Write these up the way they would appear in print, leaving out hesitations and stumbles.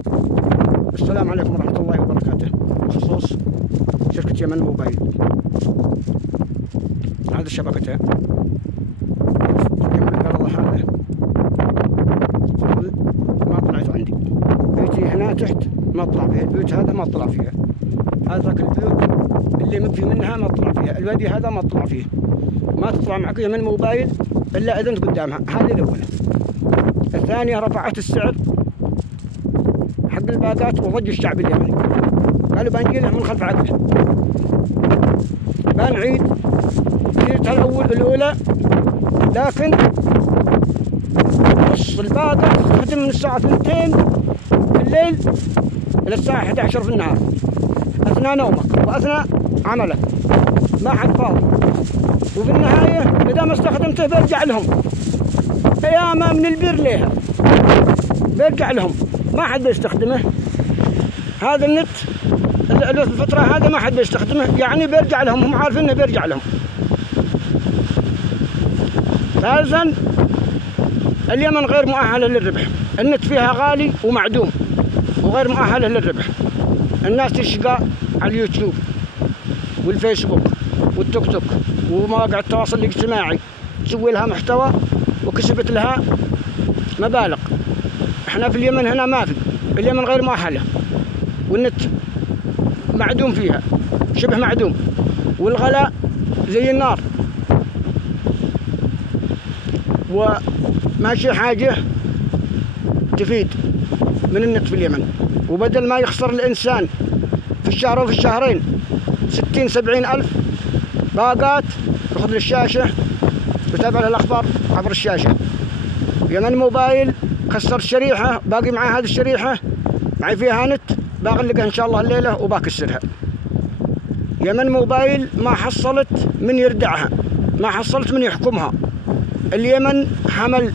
السلام عليكم ورحمة الله وبركاته. بخصوص شركة يمن موبايل، هذه شبكتها جنب القرضة. هذا ما طلعت عندي، بيتي هنا تحت ما طلع فيها، البيوت هذا ما طلع فيها، هذاك البيوت اللي مبفي منها ما طلع فيها، الوادي هذا ما طلع فيه. ما تطلع معك يمن موبايل إلا إذا أنت قدامها. هذه الأولى. الثانية رفعت السعر حق الباقات وضج الشعب اليمني، قالوا بنجي له من خلف عقله. بنعيد جيتها الأولى، لكن نص الباقة تخدم من الساعة 2 بالليل إلى الساعة 11 في النهار، أثناء نومك وأثناء عملك، ما حد فاضي. وفي النهاية إذا ما استخدمته بيرجع لهم أياما من البير ليها، بيرجع لهم، ما حد بيستخدمه. هذا النت الفترة هذا ما حد بيستخدمه، يعني بيرجع لهم، هم عارفين انه بيرجع لهم. ثالثا اليمن غير مؤهلة للربح، النت فيها غالي ومعدوم وغير مؤهلة للربح. الناس تشقى على اليوتيوب والفيسبوك والتيك توك ومواقع التواصل الاجتماعي، تسوي لها محتوى وكسبت لها مبالغ. احنا في اليمن هنا ما في، اليمن غير مؤهلة، والنت معدوم فيها، شبه معدوم، والغلاء زي النار، وماشي حاجة تفيد من النت في اليمن. وبدل ما يخسر الإنسان في الشهر وفي الشهرين 60-70 ألف باقات، ياخذ الشاشة ويتابع الأخبار عبر الشاشة. يمن موبايل كسر الشريحة، باقي معي هذه الشريحة، معي فيها نت، بغلقها إن شاء الله الليلة وبكسرها. يمن موبايل ما حصلت من يردعها، ما حصلت من يحكمها. اليمن حمل،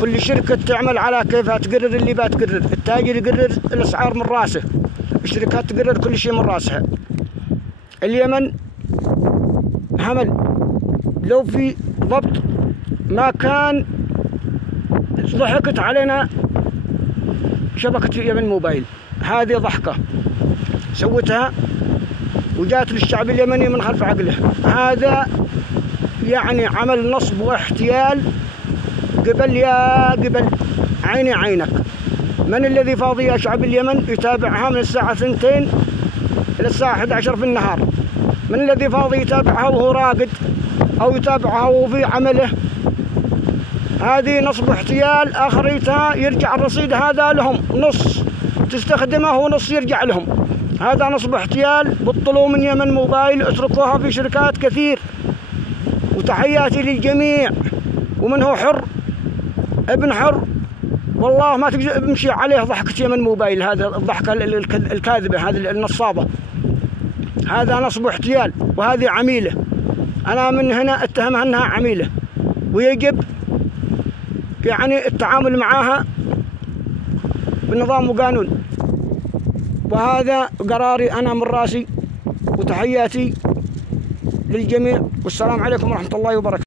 كل شركة تعمل على كيفها، تقرر اللي بتقرر، التاجر يقرر الأسعار من راسه، الشركات تقرر كل شيء من راسها. اليمن حمل، لو في ضبط ما كان ضحكت علينا شبكة يمن موبايل. هذه ضحكة سوتها وجات للشعب اليمني من خلف عقله. هذا يعني عمل نصب واحتيال قبل يا قبل عيني عينك. من الذي فاضي يا شعب اليمن يتابعها من الساعة 2 إلى الساعة 11 في النهار؟ من الذي فاضي يتابعها وهو راقد أو يتابعها وهو في عمله؟ هذه نصب واحتيال. آخريتها يرجع الرصيد هذا لهم، نص تستخدمه ونص يرجع لهم. هذا نصب واحتيال. بطلوا من يمن موبايل، اتركوها في شركات كثير. وتحياتي للجميع، ومن هو حر ابن حر، والله ما تقدر تمشي عليه ضحكة يمن موبايل. هذا الضحكة الكاذبة، هذه النصابة، هذا نصب واحتيال، وهذه عميلة. أنا من هنا اتهمها أنها عميلة، ويجب يعني التعامل معها بنظام وقانون. وهذا قراري أنا من راسي، وتحياتي للجميع، والسلام عليكم ورحمة الله وبركاته.